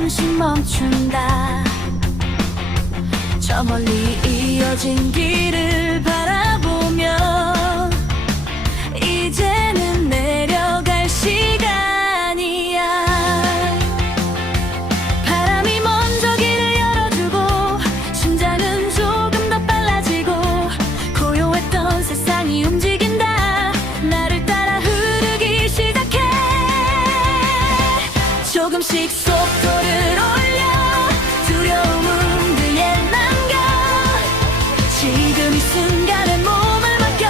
잠시 멈춘다. 저 멀리 이어진 길을 바라보며 이제는 내려갈 시간이야. 바람이 먼저 길을 열어주고 심장은 조금 더 빨라지고 고요했던 세상이 움직인다. 나를 따라 흐르기 시작해. 조금씩 속도를 올려 두려움은 뒤에 남겨. 지금 이 순간에 몸을 맡겨.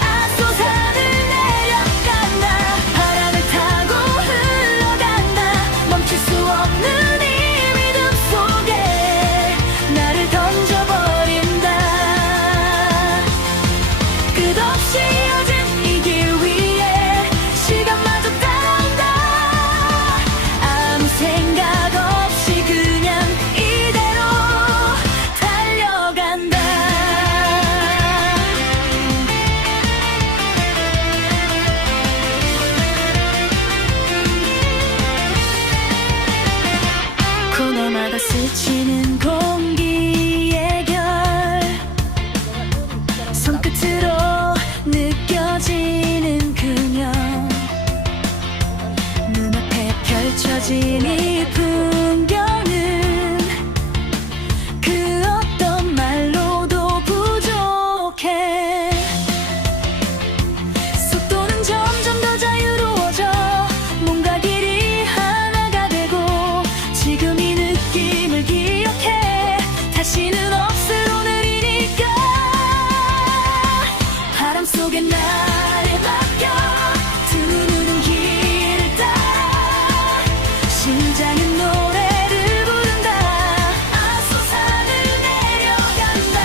아소산을 내려간다. 바람을 타고 흘러간다. 멈출 수 없는 이 믿음 속에 나를 던져버린다. 끝없이 이어진 이 길 위에 시간마저 따라온다. 아무 생각 없이 그냥 이대로 달려간다. 코너마다 스치는 공기의 결 손끝으로 느껴지는 그녀. 눈앞에 펼쳐진 이 풍경은 그 어떤 말로도 부족해. 속도는 점점 더 자유로워져. 몸과 길이 하나가 되고 지금 이 느낌을 기억해. 다시는 없을 오늘이니까. 바람 속에 나를 맡겨. 두 눈은 길을 따라 심장은 노래를 부른다. 아소산을 내려간다.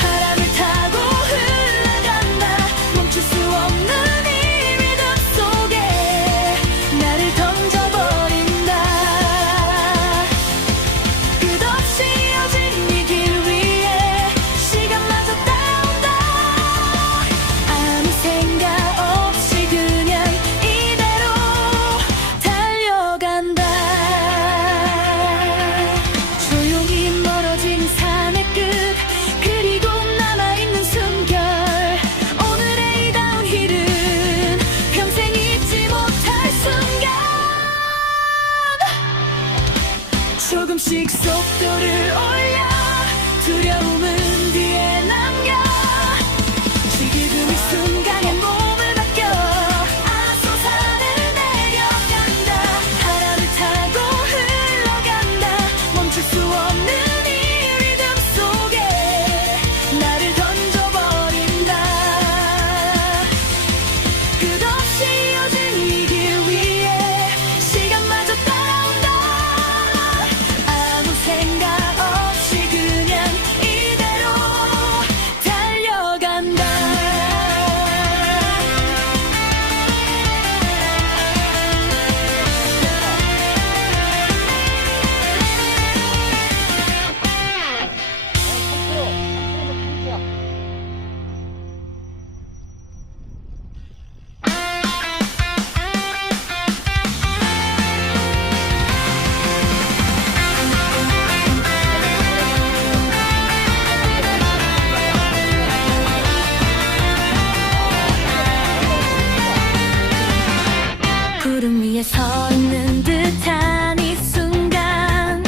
바람을 타고 흘러간다. 멈출 수 없는 이 믿음 속에 나를 던져버린다. 끝없이 이어진 이 길 위에 시간마저 따라온다. 아무 생각 없이 그냥 이대로 달려간다. 조용히 멀어지는 산의 끝 그리고 남아있는 숨결. 오늘의 이 다운힐은 평생 잊지 못할 순간. 조금씩 속도를 올려 두려움은 뒤에 남겨. 지금 이 순간에 몸을 맡겨. 아소산을 내려간다. 바람을 타고 흘러간다. 멈출 수 없는 이 리듬 속에 나를 던져버린다. 끝없이 이어진 이 길 위에 시간마저 따라온다. 아무 생각 없이 그냥 이대로 달려간다. 구름 위에 서 있는 듯한 이 순간.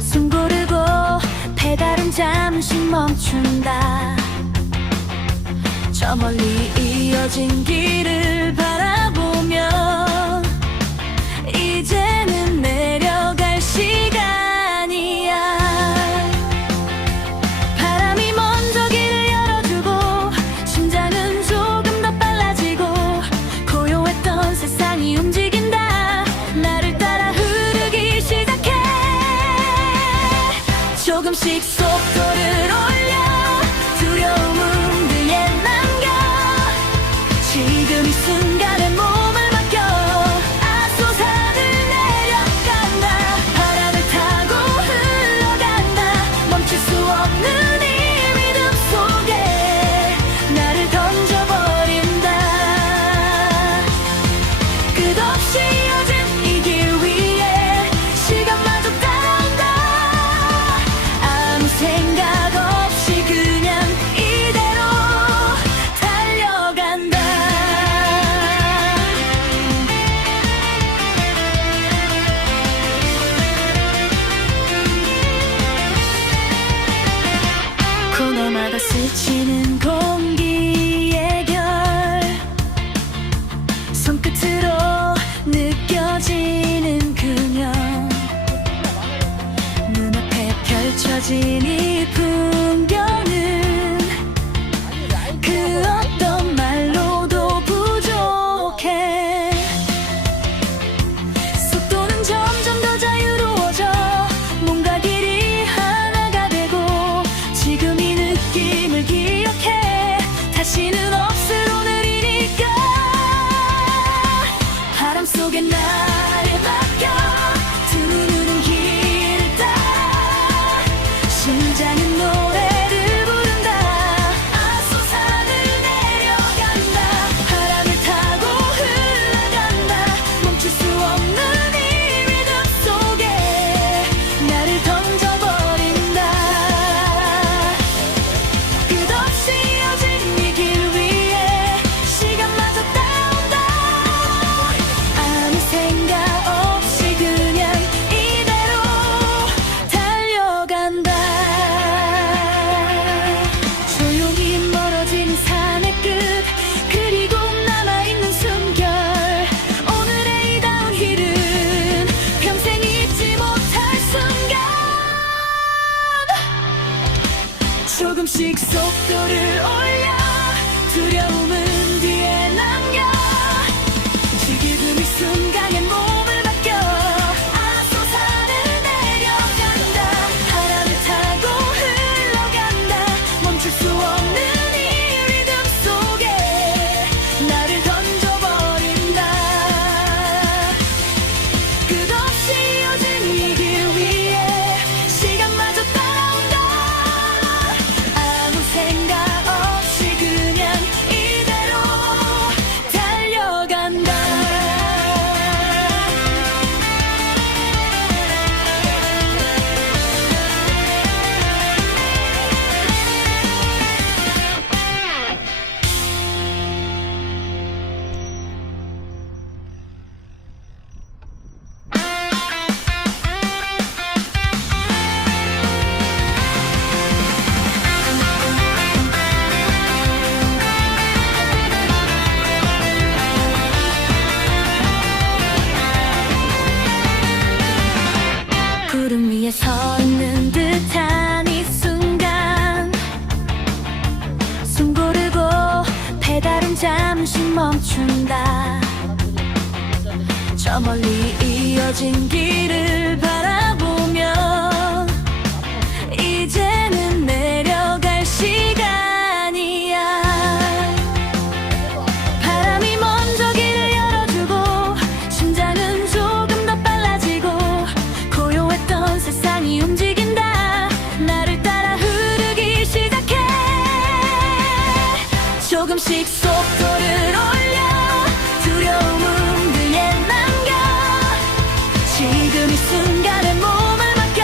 숨 고르고 페달은 잠시 멈춘다. 저 멀리 이어진 길을 바라보며 이제는 내려갈 시간이야. 바람이 먼저 길을 열어주고 심장은 조금 더 빨라지고 고요했던 세상이 움직인다. 나를 따라 흐르기 시작해. 조금씩 속도를 올려 두려움은 뒤에 남겨. 지금 이 순간에 몸을 맡겨. 스치는 공기의 결 손끝으로 느껴지는 그녀 눈앞에 펼쳐진 이 풍경은 그 어떤 말로도 부족해 속도는 점점 더 자유로워져 뭔가 길이 하나가 되고 지금 이 느낌을 기억해 다시는 없을 오늘이니까 바람 속에 나를 맡겨 두 눈은 길을 따라 심장은 노래를 부른다 아소산을 내려간다 바람을 타고 흘러간다 멈출 수 없는 이 리듬 속에 나를 던져버린다 끝없이 이어진 이 길 위에 시간마저 따라온다 아무 생각 없이 그냥 이대로 달려간다 조용히 멀어진 산의 끝 그리고 남아있는 숨결 오늘의 이 다운힐은 평생 잊지 못할 순간 조금씩 속도를 올려 두려움은 뒤에 남겨 지금 이 순간에 몸을 맡겨 아소산을 내려간다 바람을 타고 흘러간다 멈출 수 없는 이 리듬 속에 나를 던져버린다 끝없이 이어진 이 길 위에 시간마저 따라온다 아무 생각 없이 그냥 이대로 달려간다 구름 위에 서 있는 듯한 이 순간 숨 고르고 페달은 잠시 멈춘다 저 멀리 이어진 길을 바라보며 이제는 내려갈 시간이야 바람이 먼저 길을 열어주고 심장은 조금 더 빨라지고 고요했던 세상이 움직인다 나를 따라 흐르기 시작해 조금씩 속도를 올려 두려움은 뒤에 남겨 지금 이 순간에 몸을 맡겨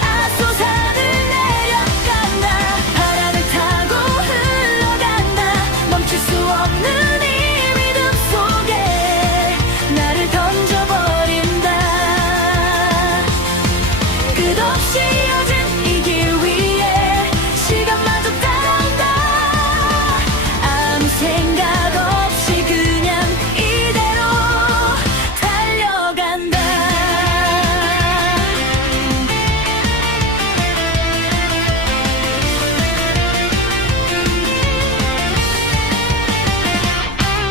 아소산을 내려간다 바람을 타고 흘러간다 멈출 수 없는 이 리듬 속에 나를 던져버린다 끝없이 이어진 이 길 위에 시간마저 따라온다 아무 생각 없이 그냥 이대로 달려간다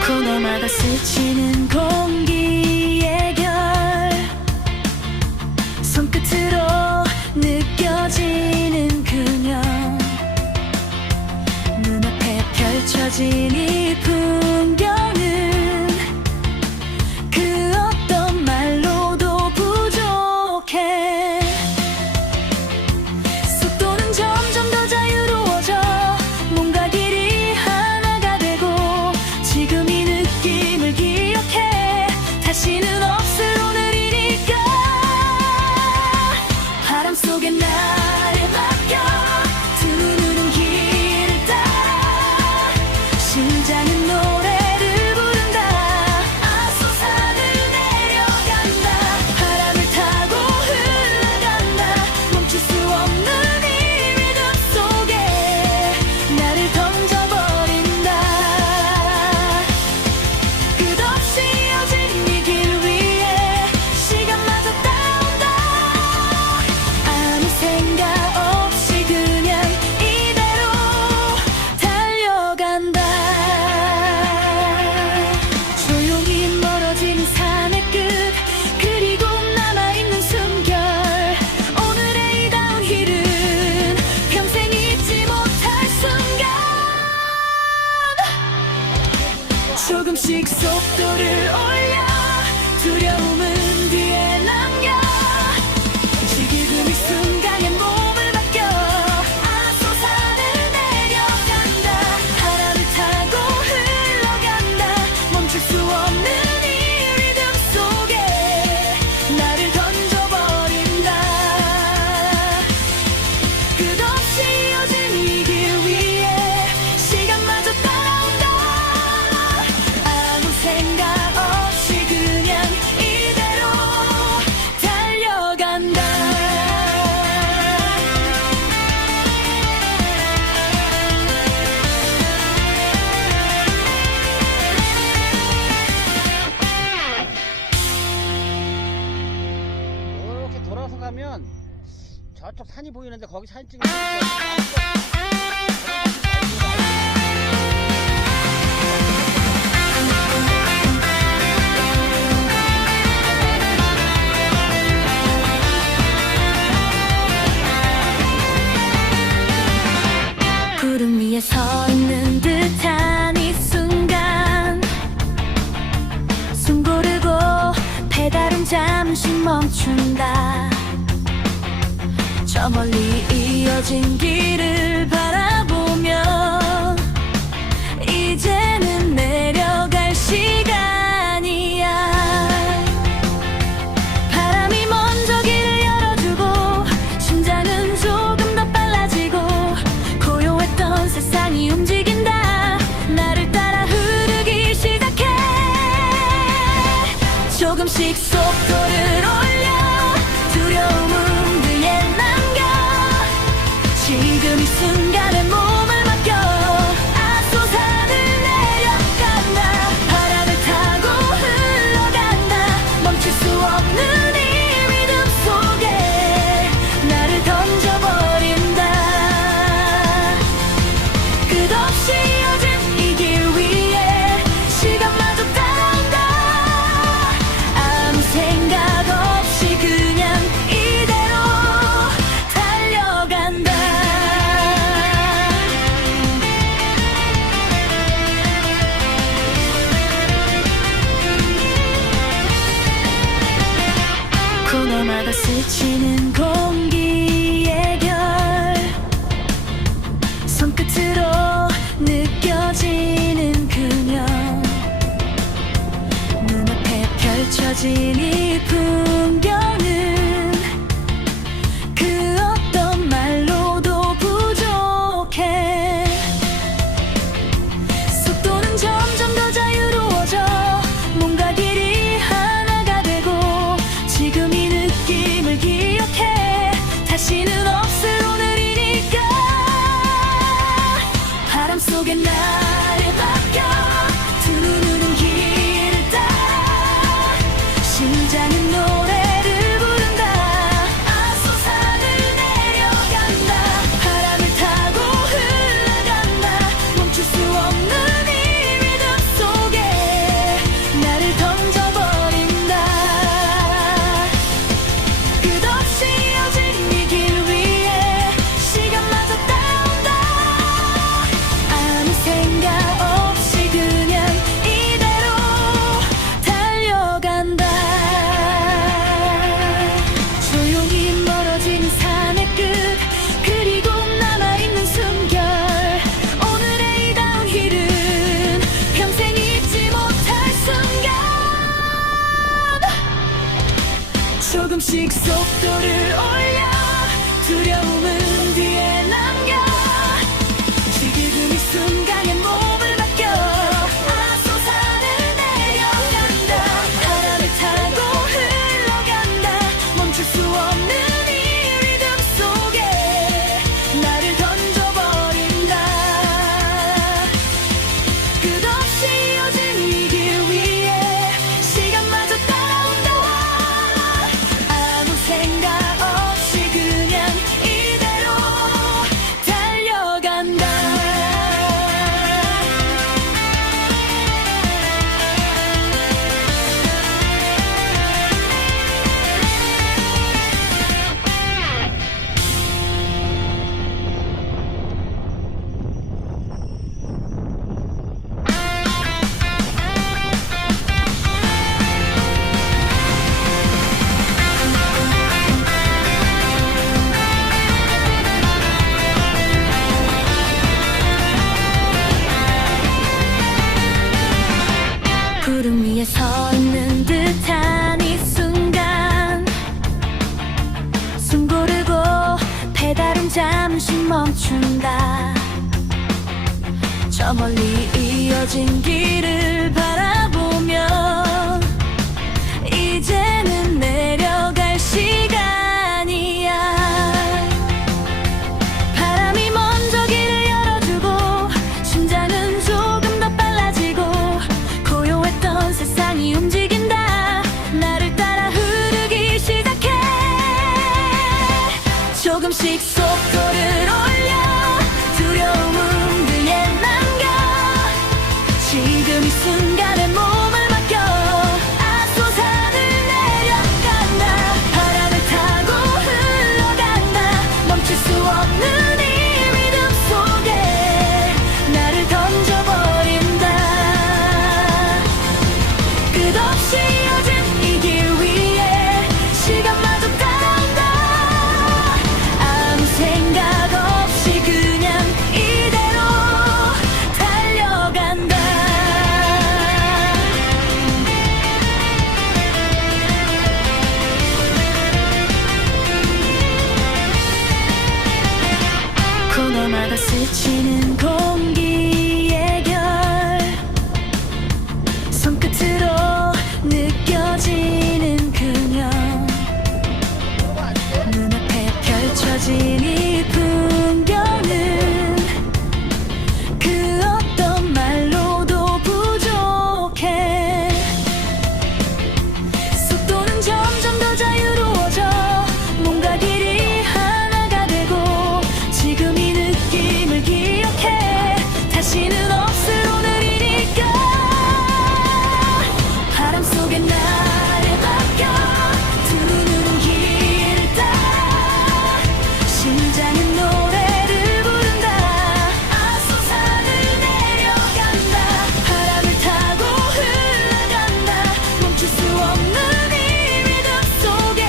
코너마다 스치는 공기의 결 손끝으로 느껴지는 그녀 눈앞에 펼쳐진 이 풍경은 그 어떤 말로도 부족해 속도는 점점 더 자유로워져 뭔가 길이 하나가 되고 지금 이 느낌을 기억해 다시는 없을 오늘이니까 바람 속에 나를 맡겨 두 눈은 길을 따라 심장 산이 보이는데 거기 사진 찍으면 구름 위에 서 있는 듯한 이 순간 숨 고르고 페달은 잠시 멈춘다. 저 멀리 이어진 길을 바라보며 이제는 내려갈 시간이야. 바람이 먼저 길을 열어주고 심장은 조금 더 빨라지고 고요했던 세상이 움직인다. 나를 따라 흐르기 시작해. 조금씩 속도를 올려 두려움은 뒤에 남겨. 지금 이 순간에 몸을 맡겨. 아소산을 내려간다. 바람을 타고 흘러간다. 멈출 수 없는 이 리듬 속에 나를 던져버린다. 끝없이 이어진 이 길 위에 시간마저 따라온다. 아무 생각 없이 그냥 이대로 달려간다. 코너마다 스치는 공기의 결 손끝으로 느껴지는 그녀 눈앞에 펼쳐진 이 풍경은 그 어떤 말로도 부족해. 속도는 점점 더 자유로워져. 몸과 길이 하나가 되고 지금 이 느낌을 기억해. 다시는 없을 오늘이니까. 바람 속에 나를 맡겨. 두 눈은 길을 따라 심장은 노래를 부른다. 아소산을 내려간다. 바람을 타고 흘러간다. 멈출 수 없는 이 리듬 속에 나를 던져버린다. 끝없이 이어진 이 길 위에 시간마저 따라온다. 아무 생각 없이 그냥 이대로 달려간다. 조용히 멀어지는 산의 끝 그리고 남아있는 숨결. 오늘의 이 다운힐은 평생 잊지 못할 순간. 조금씩 속도를 올려 두려움은 뒤에 남겨. 지금 이 순간에 몸을 맡겨. 아소산을 내려간다. 바람을 타고 흘러간다. 멈출 수 없는 이 리듬 속에 나를 던져버린다. 끝없이 이어진 이 길 위에 시간마저 따라온다. 아무 생각 없이 그냥 이대로 달려간다. 구름 위에 서 있는 듯한 이 순간 숨 고르고 페달은 잠시 멈춘다. 저 멀리 이어진 길을 바라보며 이제는 내려갈 시간이야. 바람이 먼저 길을 열어주고 심장은 조금 더 빨라지고 고요했던 세상이 움직인다. 나를 따라 흐르기 시작해. 조금씩 코너마다 스치는 공기의 결 손끝으로 느껴지는 그녀 눈앞에 펼쳐진 이 풍경은 그 어떤 말로도 부족해 속도는 점점 더 자유로워져 뭔가 길이 하나가 되고 지금 이 느낌을 기억해 다시는 없을 오늘이니까 바람 속에 나를 맡겨 두 눈은 길을 따라 심장은 노래를 부른다 아소산을 내려간다 바람을 타고 흘러간다 멈출 수 없는 이 리듬 속에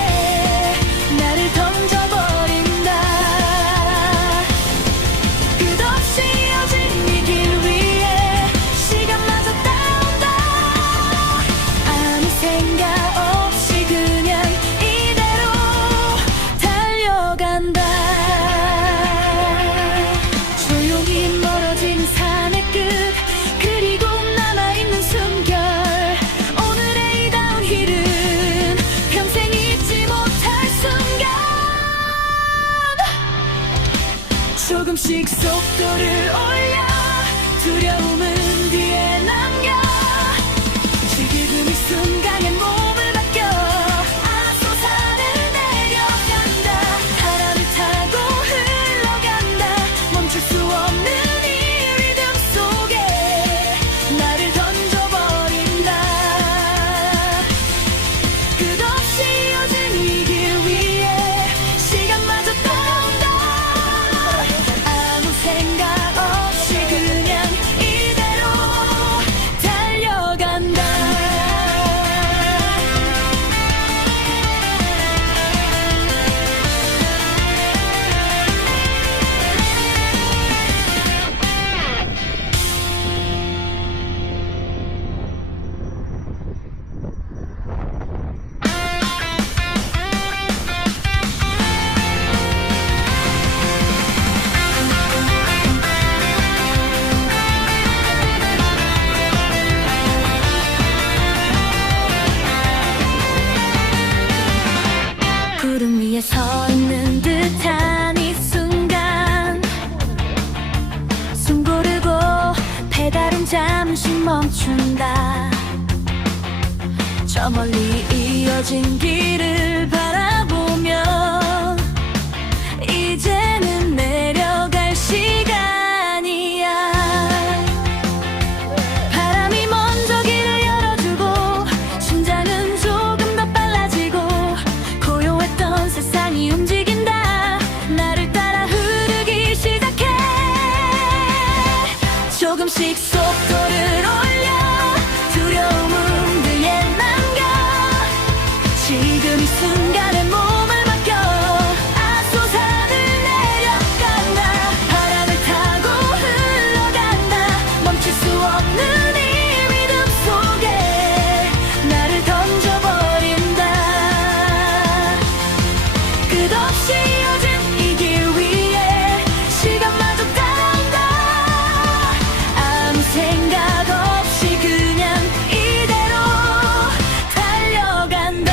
나를 던져버린다 끝없이 이어진 이 길 위에 시간마저 따라온다 아무 생각 없이 그냥 이대로 달려간다 조용히 멀어진 산의 끝 그리고 남아있는 숨결 오늘의 이 다운힐은 평생 잊지 못할 순간 조금씩 속도를 올려 두려움은 뒤에 남겨 지금 이 순간에 몸을 맡겨 아소산을 내려간다 바람을 타고 흘러간다 멈출 수 없는 이 리듬 속에 나를 던져버린다 끝없이 이어진 이 길 위에 시간마저 따라온다 아무 생각 없이 그냥 이대로 달려간다 구름 위에 서 있는 듯한 이 순간 숨 고르고 페달은 잠시 멈춘다 저 멀리 이어진 길을 바라보며 이제는 내려갈 시간이야 바람이 먼저 길을 열어주고 심장은 조금 더 빨라지고 고요했던 세상이 움직인다 나를 따라 흐르기 시작해 조금씩 속도를 올려 두려움은 뒤에 남겨 지금 이 순간에 몸을 맡겨 아소산을 내려간다 바람을 타고 흘러간다 멈출 수 없는 이 리듬 속에 나를 던져버린다 끝없이 이어진 이 길 위에 시간마저 따라온다 아무 생각 없이 그냥 이대로 달려간다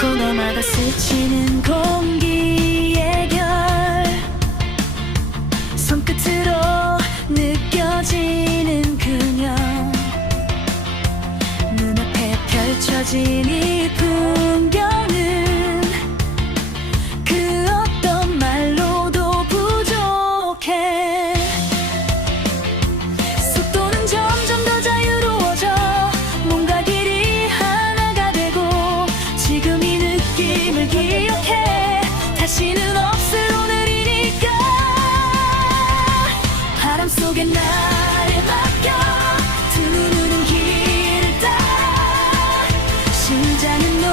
코너마다 스치는 공기의 결 손끝으로 느껴지는 그녀 눈앞에 펼쳐진 이 풍경은 그 어떤 말로도 부족해 속도는 점점 더 자유로워져 뭔가 길이 하나가 되고 지금 이 느낌을 기억해 다시는 없을 오늘이니까 바람 속에 나를 맡겨 두 눈은 길을 따라 심장은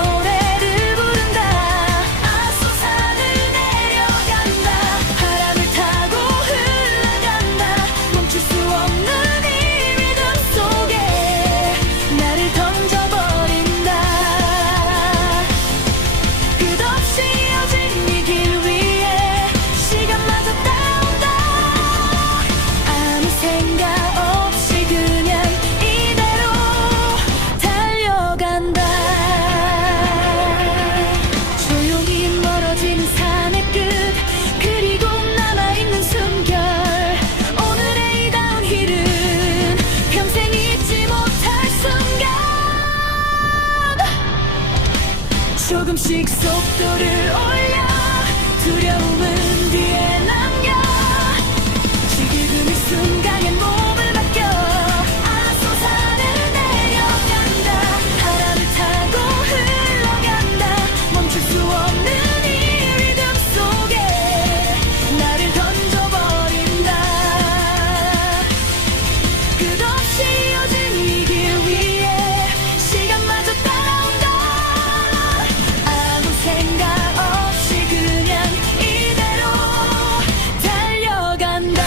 조금씩 속도를 올려 두려움은 뒤에 남겨 지금 이 순간에 몸을 맡겨 아소산을 내려간다 바람을 타고 흘러간다 멈출 수 없는 이 리듬 속에 나를 던져버린다 끝없이 이어진 이 길 위에 시간마저 따라온다 아무 생각 없이 그냥 이대로 달려간다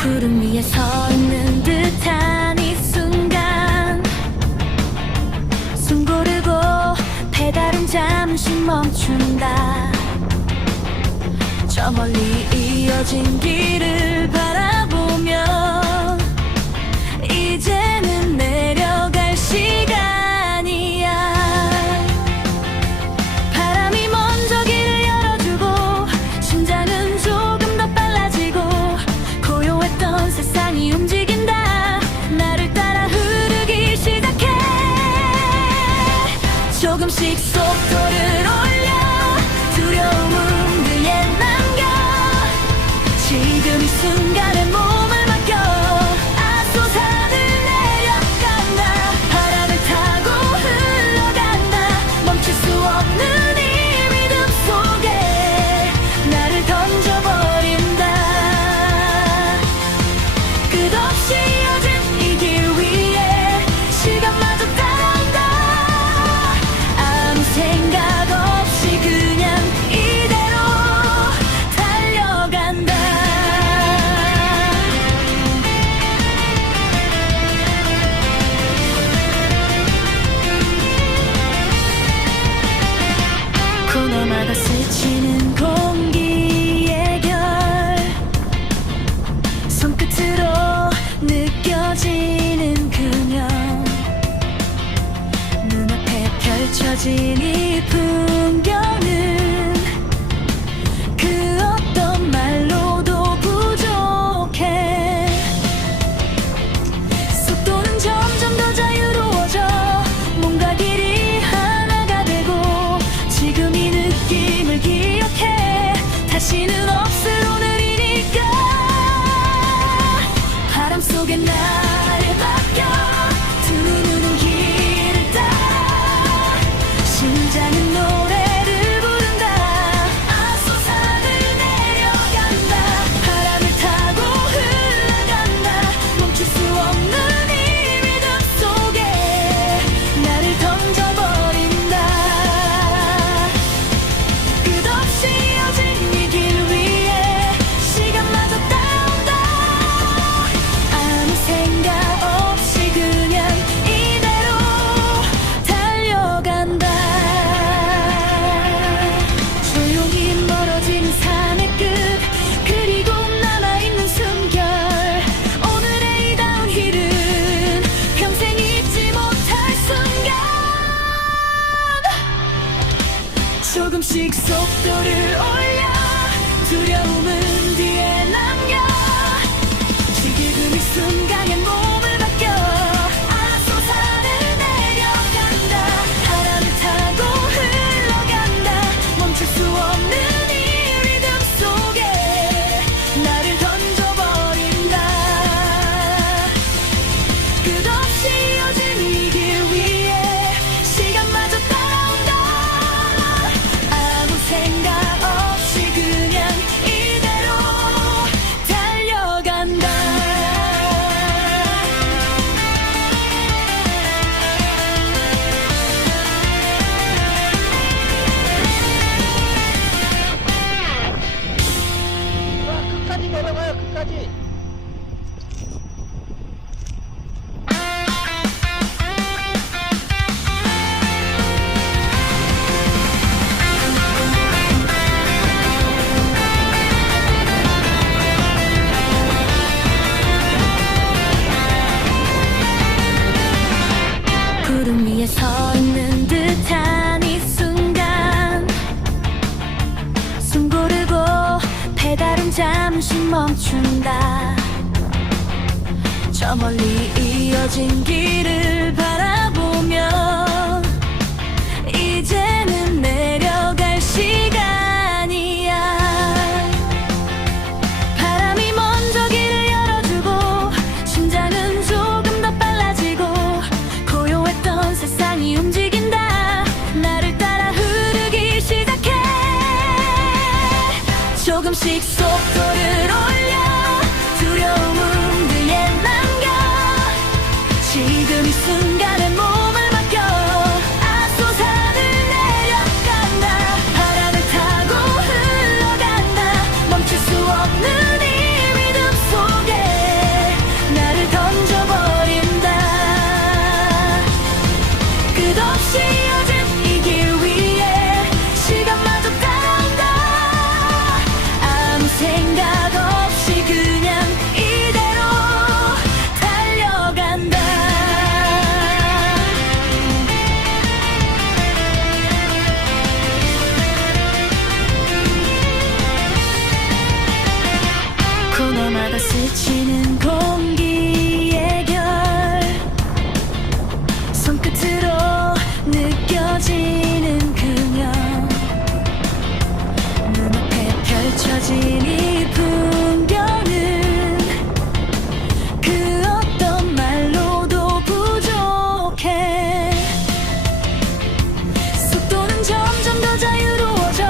구름 위에 서 있는 듯한 이 순간 숨 고르고 페달은 잠시 멈춘다 저 멀리 이어진 길을 바라보며 이제는 내려갈 시간이야 바람이 먼저 길을 열어주고 심장은 조금 더 빨라지고 고요했던 세상이 움직인다 나를 따라 흐르기 시작해 조금씩 속도를 올려 두려움은 뒤에 남겨 지금 이 순간에 몸을 맡겨 아소산을 내려간다 바람을 타고 흘러간다 멈출 수 없는 이 리듬 속에 나를 던져버린다 끝없이 이어진 이 길 위에 시간마저 따라온다 아무 생각 없이 그냥 이대로 달려간다 코너마다 스치는 공기의 결 손끝으로 느껴지는 그냥 눈앞에 펼쳐진 이 풍경은 그 어떤 말로도 부족해 속도는 점점 더 자유로워져 몸과 길이 하나가 되고 지금 이 느낌을 기억해 다시는 없을 오늘이니까 바람 속에 나를 맡겨 두 눈은 길을 따라 심장은 노래를 저 멀리 이어진 길을 바라보며 이제는 내려갈 시간이야. 바람이 먼저 길을 열어주고 심장은 조금 더 빨라지고 고요했던 세상이 움직인다. 나를 따라 흐르기 시작해. 조금씩 속도를 올려 두려움은 뒤에 남겨. 지금 이 순간에 몸을 맡겨. 아소산을 내려간다. 바람을 타고 흘러간다. 멈출 수 없는 이 믿음 속에 나를 던져버린다. 끝없이 이어진 이 길 위에 시간마저 따라온다. 아무 생각 없이 그냥 이대로 달려간다. 코너마다 스치는 공기의 결 손끝으로 느껴지는 그녀. 눈앞에 펼쳐진 이 풍경은 그 어떤 말로도 부족해. 속도는 점점 더 자유로워져.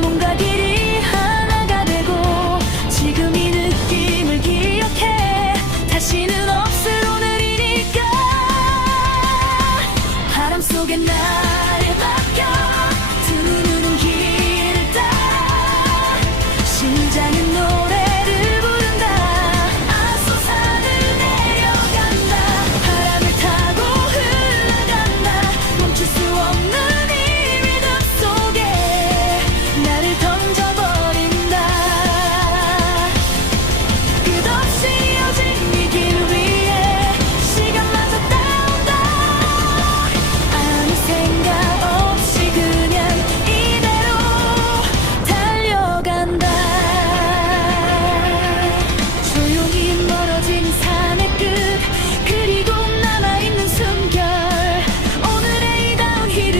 뭔가 길이 하나가 되고 지금 이 느낌을 기억해. 다시는 없을 오늘이니까. 바람 속에 나를 맡겨. 두 눈은 길을 따라 심장은 노래를 부른다. 아소산을 내려간다. 바람을 타고 흘러간다. 멈출 수 없는 이 믿음 속에 나를 던져버린다. 끝없이 이어진 이 길 위에 시간마저 따라온다. 아무 생각 없이 그냥 이대로 달려간다. 조용히 멀어진 산의 끝 그리고 남아있는 숨결. 오늘의 이 다운힐은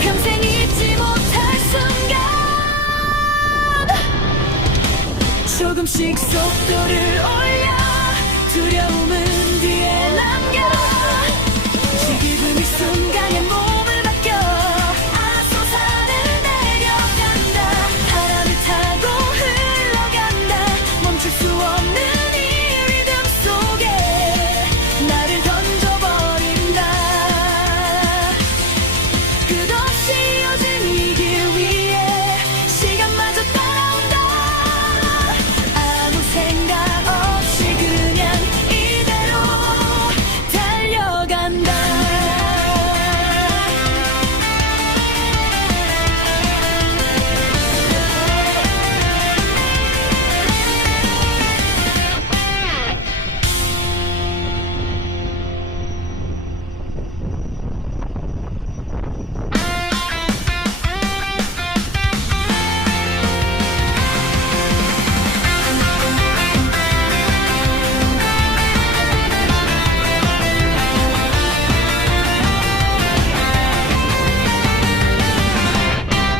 평생 잊지 못할 순간. 조금씩 속도를 올려 두려움은 뒤에 남겨. 지금 이 순간에 몸을 맡겨. 아소산을 내려간다. 바람을 타고 흘러간다. 멈출 수 없는 이 리듬 속에 나를 던져버린다. 끝없이 이어진 이 길 위에 시간마저 따라온다. 아무 생각 없이 그냥 이대로 달려간다.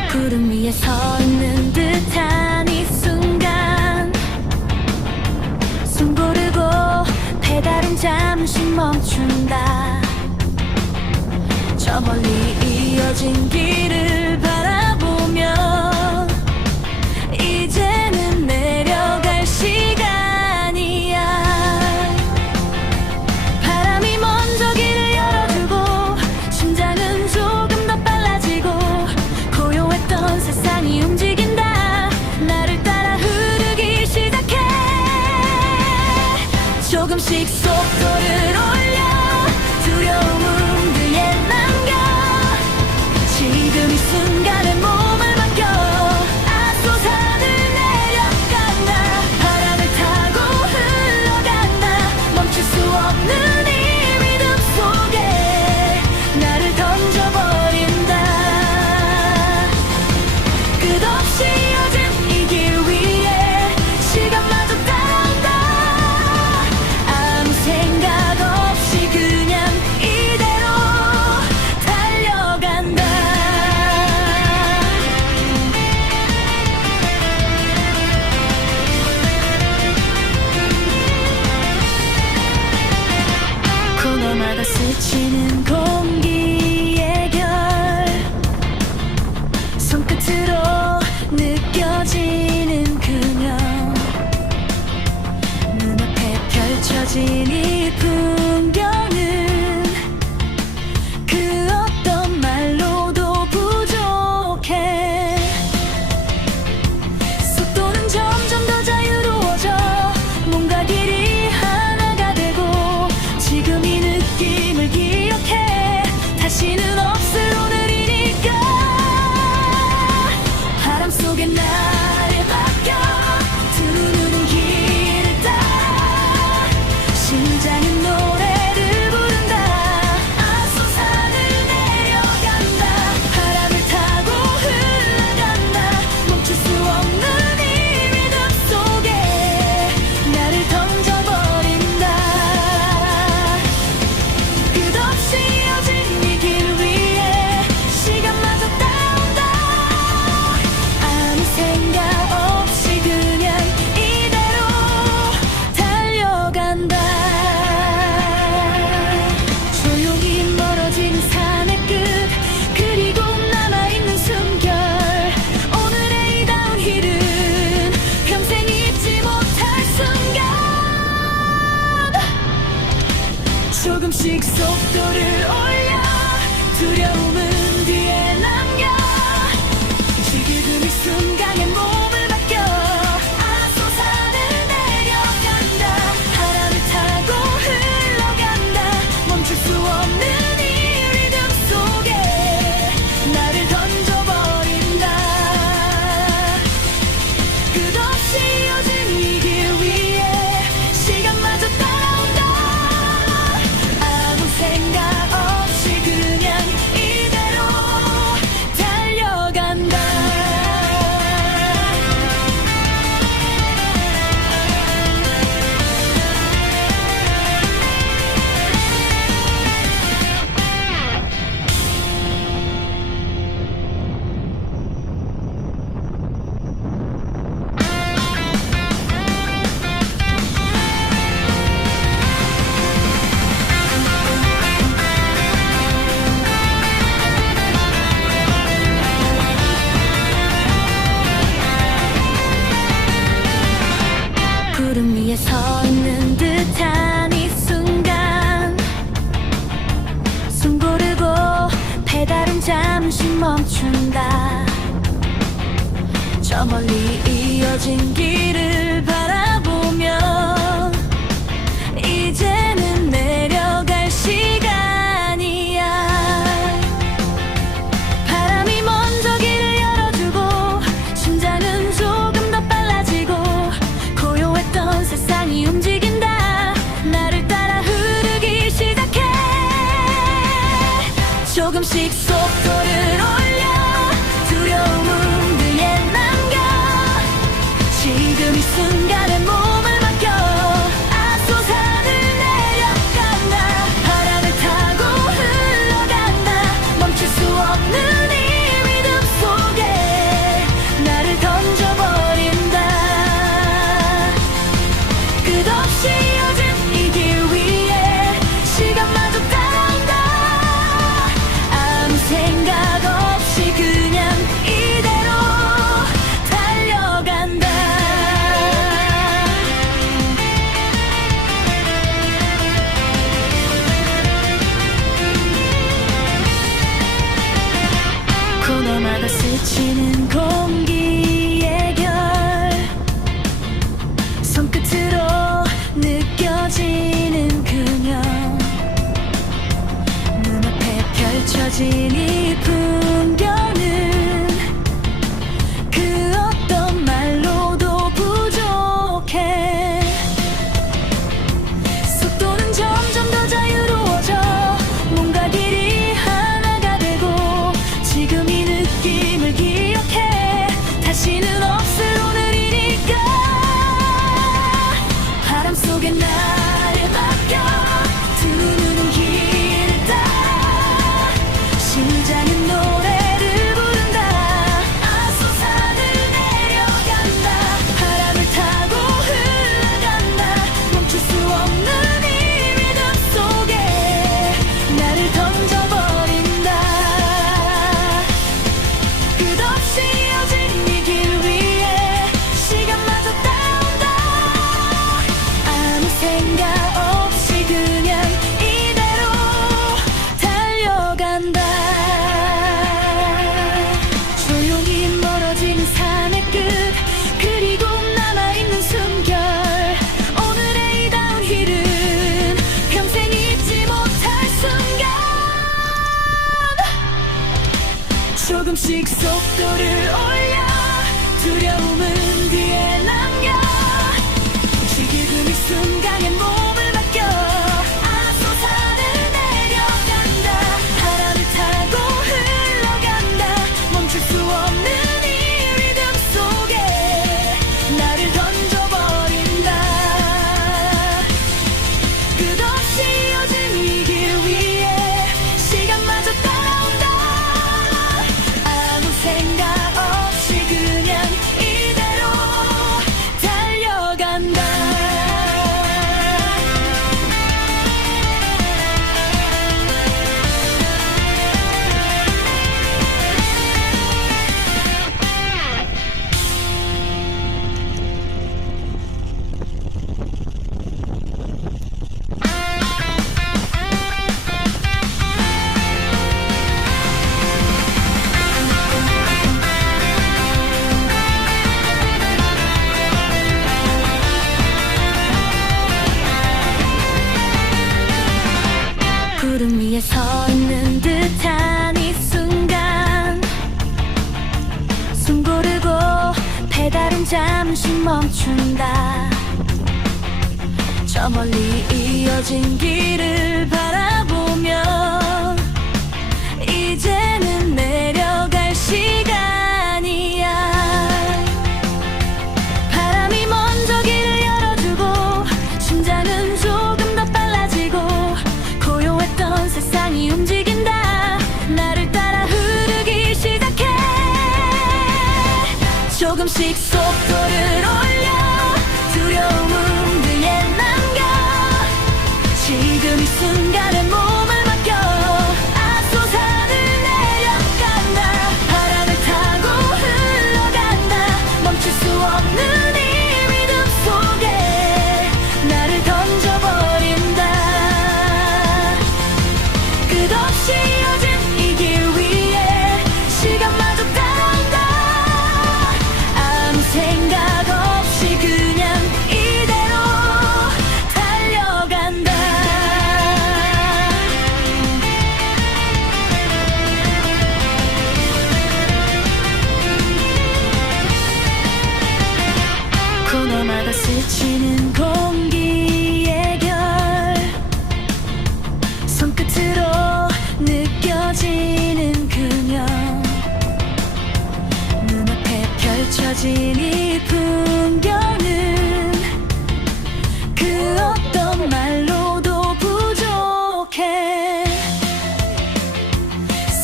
구름 위에 서 있는 듯한 이 순간. 숨 고르고 페달은 잠시 멈춘다. 저 멀리 이어진 길을 바라보며 이제는 내려갈 시간이야. 바람이 먼저 길을 열어주고 심장은 조금 더 빨라지고 고요했던 세상이 움직인다. 나를 따라 흐르기 시작해. 조금씩 속도를 올려 두려움은 뒤에 남겨. 지금 이 순간에 몸을 맡겨. 아소산을 내려간다. 바람을 타고 흘러간다. 멈출 수 없는 이 믿음 속에 나를 던져버린다. 끝없이 이어진 이 길 위에 시간마저 따라온다. 펼쳐진 이 풍경은 그 어떤 말로도 부족해. 속도는 점점 더 자유로워져 뭔가 길이 하나가 되고 지금 이 느낌을 기억해. 다시는 없을 오늘이니까. 바람 속에 나를 맡겨 두 눈은 길을 따라 심장은 노래를 부른다. 아소산을 내려간다. 바람을 타고 흘러간다. 멈출 수 없는 이 리듬 속에 나를 던져버린다. 끝없이 이어진 이 길 위에 시간마저 따라온다. 아무 생각 없이 그냥 이대로 달려간다. 조용히 멀어진 산의 끝 그리고 남아있는 숨결. 오늘의 이 다운힐은 평생 잊지 못할 순간. 조금씩 속도를 올려 두려움은 뒤에 남겨. 지금 이 순간에 몸을 맡겨 아소산을 내려간다. 바람을 타고 흘러간다. 멈출 수 없는 이 리듬 속에 나를 던져버린다. 끝없이 이어진 이 길 위에 시간마저 따라온다. 아무 생각 없이 그냥 이대로 달려간다. 구름 위에 서 있는 듯한 이 순간. 숨 고르고 페달은 잠시 멈춘다. 저 멀리 이어진 길을 바라보며 이제는 내려갈 시간이야. 바람이 먼저 길을 열어주고 심장은 조금 더 빨라지고 고요했던 세상이 움직인다. 나를 따라 흐르기 시작해. 조금씩 속도를 올려 두려움은 뒤에 남겨. 지금 이 순간에 몸을 맡겨 아소산을 내려간다. 바람을 타고 흘러간다. 멈출 수 없는 이 리듬 속에 나를 던져버린다. 끝없이 이어진 이 길 위에 시간마저 따라온다. 아무 생각 없이 그냥 이대로 달려간다. 코너마다 스치는 공기의 결 손끝으로 느껴지는 그녀. 눈앞에 펼쳐진 이 풍경은 그 어떤 말로도 부족해. 속도는 점점 더 자유로워져 뭔가 길이 하나가 되고 지금 이 느낌을 기억해. 다시는 없을 오늘이니까. 바람 속에 나를 맡겨 두 눈은 길을 따라 심장은 노래를 부른다. 아소산을 내려간다. 바람을 타고 흘러간다. 멈출 수 없는 이 리듬 속에 나를 던져버린다. 끝없이 이어진 이 길 위에 시간마저 따라온다. 아무 생각 조금씩 속도를 올려 두려움은 뒤에 남겨 지금 이 순간에 몸을 맡겨 아소산을 내려간다 바람을 타고 흘러간다 멈출 수 없는 이 리듬 속에 나를 던져버린다 끝없이 이어진 이 길 위에 시간마저 따라온다 아무 생각 없이 그냥 이대로 달려간다 구름 위에 서 있는 듯한 이 순간 숨 고르고 페달은 잠시 멈춘다 저 멀리 이어진 길을 바라보며 이제는 내려갈 시간이야 바람이 먼저 길을 열어주고 심장은 조금 더 빨라지고 고요했던 세상이 움직인다 나를 따라 흐르기 시작해 조금씩 속도를 올려 두려움은 뒤에 남겨 지금 이 순간에 몸을 맡겨 아소산을 내려간다 바람을 타고 흘러간다 멈출 수 없는 이 리듬 속에 나를 던져버린다 끝없이 이어진 이 길 위에 시간마저 따라온다 아무 생각 없이 그냥 이대로 달려간다 코너마다 스치는 공기의 결 손끝으로 느껴지는 그녀 눈앞에 펼쳐진 이 풍경은 그 어떤 말로도 부족해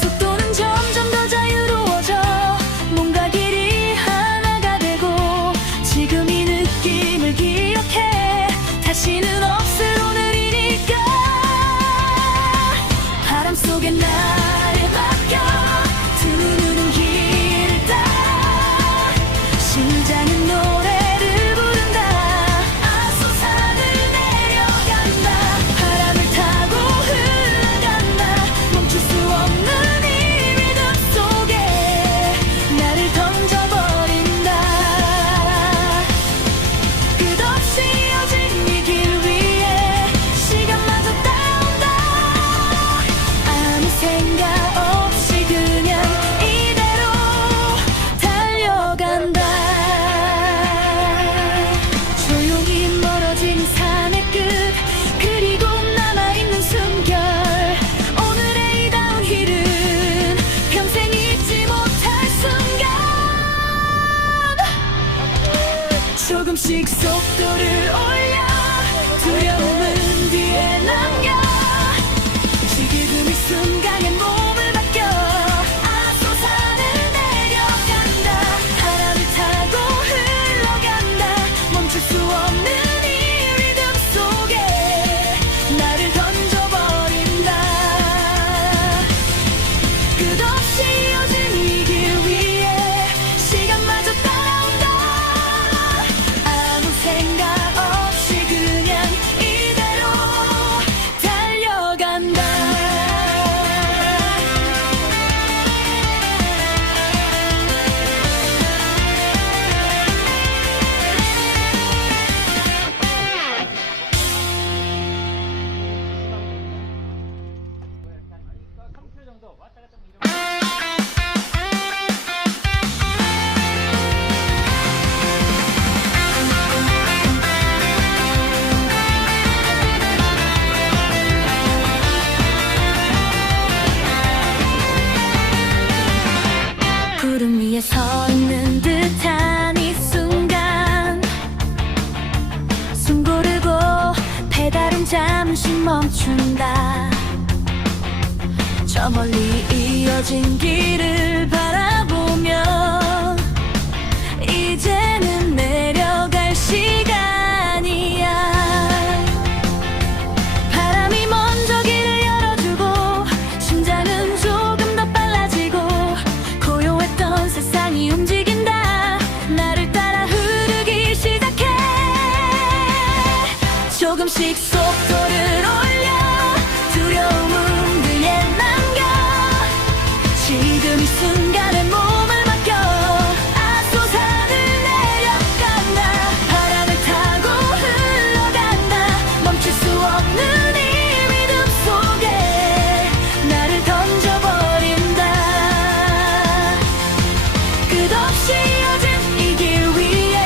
속도는 점점 더 자유로워져 몸과 길이 하나가 되고 지금 이 느낌을 기억해 다시는 없을 오늘이니까 바람 속에 나를 맡겨 두 눈은 길을 따라 심장은 노래를 부른다 아소산을 내려간다 바람을 타고 흘러간다 멈출 수 없는 이 리듬 속에 나를 던져버린다 끝없이 이어진 이 길 배달은 잠시 멈춘다. 저 멀리 이어진 길을 바라보며 이제는 내려갈 시간이야. 바람이 먼저 길을 열어주고 심장은 조금 더 빨라지고 고요했던 세상이 움직인다. 나를 따라 흐르기 시작해. 조금씩 속도를 올려 두려움은 뒤에 남겨. 지금 이 순간에 몸을 맡겨. 아소산을 내려간다. 바람을 타고 흘러간다. 멈출 수 없는 이 리듬 속에 나를 던져버린다. 끝없이 이어진 이 길 위에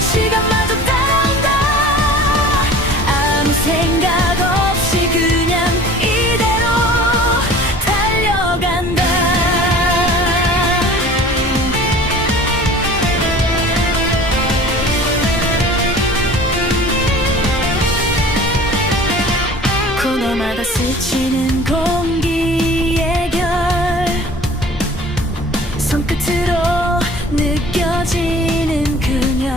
시간마저 따라온다. 아무 생각 없이 그냥 이대로 달려간다. 코너마다 스치는 공기의 결 손끝으로 느껴지는 그녀.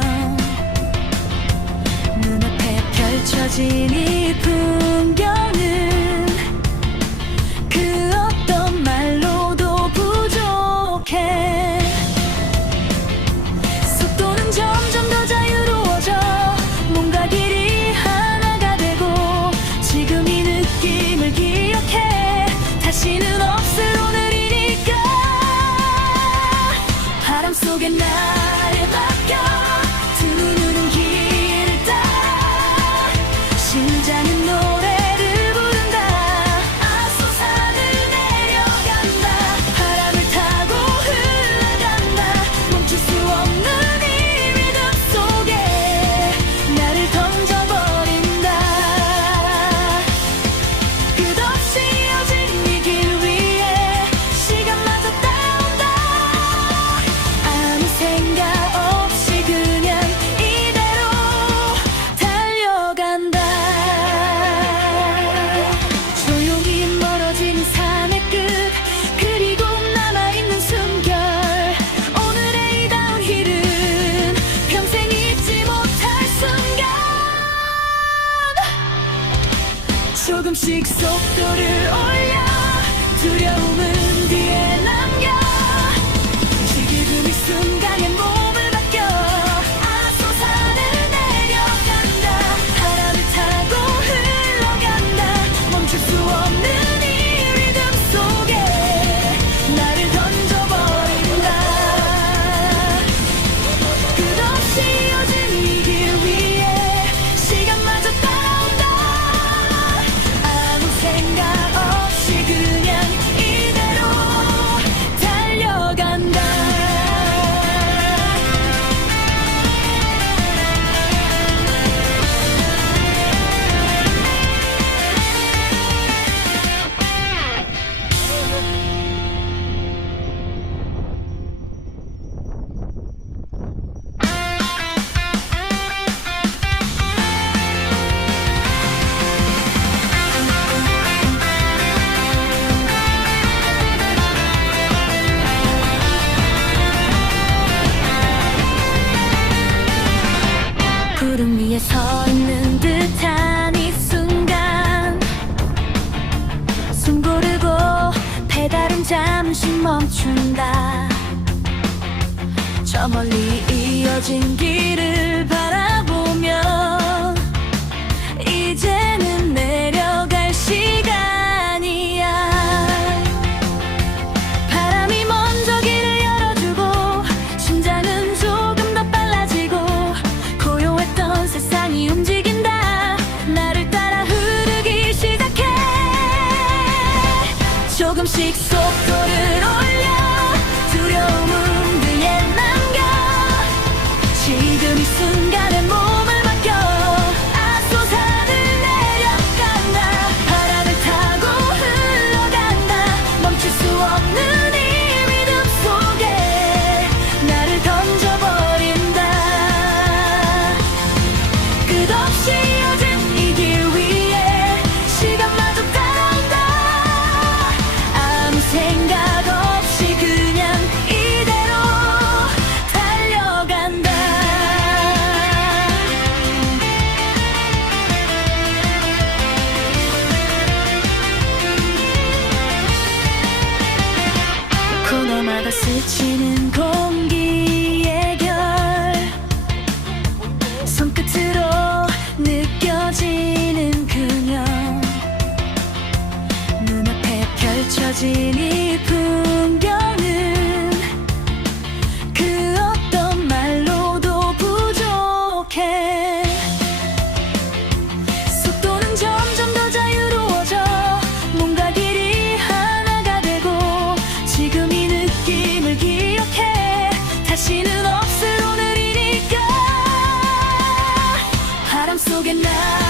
눈앞에 펼쳐진 이 풍경은 그 어떤 말로도 부족해. 속도는 점점 더 자유로워져. 몸과 길이 하나가 되고 지금 이 느낌을 기억해. 다시는 없을 오늘이니까. 바람 속에 나를 맡겨. 두 눈은 길을 따라 심장은 노래를 부른다. 아소산을 내려간다. 바람을 타고 흘러간다. 멈출 수 없는 이 리듬 속에 나를 던져버린다. 끝없이 이어진 이 길 위에 시간마저 따라온다. 아무 생각 없이 그냥 이대로 달려간다. 조용히 멀어지는 산의 끝 그리고 남아있는 숨결. 오늘의 이 다운힐은 평생 잊지 못할 순간. 조금씩 속도를 올려 두려움은 뒤에 남겨. 지금 이 순간에 몸을 맡겨. 아소산을 내려간다. 바람을 타고 흘러간다. 멈출 수 없는 이 리듬 속에 나를 던져버린다. 끝없이 이어진 이 길 위에 시간마저 따라온다. 아무 생각 없이 그냥 이대로 달려간다. 구름 위에 서 있는 듯한 이 순간. 숨 고르고 배달은 잠시 멈춘다. 저 멀리 이어진 길을 바라보며 이제는 내려갈 시간이야. 바람이 먼저 길을 열어주고 심장은 조금 더 빨라지고 고요했던 세상이 움직인다. 나를 따라 흐르기 시작해. 조금씩 속도를 올려 두려움은 뒤에 남겨. 지금 이 순간에 몸을 맡겨. 아소산을 내려간다. 바람을 타고 흘러간다. 멈출 수 없는 이 리듬 속에 나를 던져버린다. 끝없이 이어진 이 길 위 멋진 이 풍경은 그 어떤 말로도 부족해. 속도는 점점 더 자유로워져 몸과 길이 하나가 되고 지금 이 느낌을 기억해. 다시는 없을 오늘이니까 바람 속에 나